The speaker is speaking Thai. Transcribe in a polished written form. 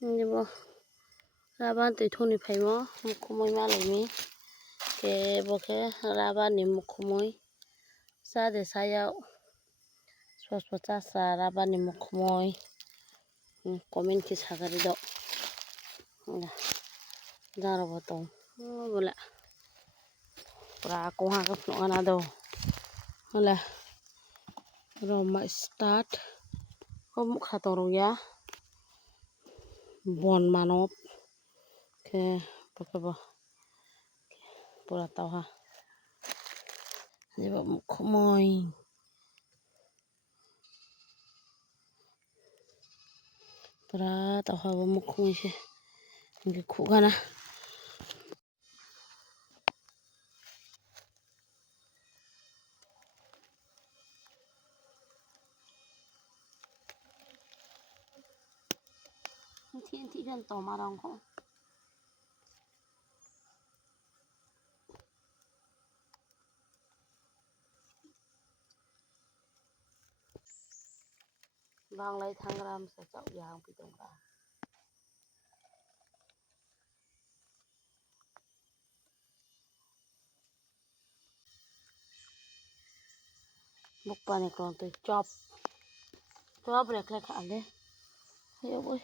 นี่บ่ราบ้านติดทุนในไผ่หม้อมุกขโมยมาเลยมีแกบอกแค่ราบ้านนี่มุกขโมยซาเดซายาวสวสวจ้าสาราบ้านนี่มุกขโมยคอมเมนต์คิดหากระดิดอกนะดาราบัตองบ่ละปลาโกหากับน้องอนาโดนั่นแหละเรามา start ก็มุกขาตรงยาบอนมานอบโอเคpakai apa pura tahu ha jadi muk khmoy pura tahu ha muk khmoy sih nggak kuk kan ah nanti kan tau marang kok bang lai thang ram sa chau yang pi tong ka muk pa ne kong te chop rek lek ha le ayo boy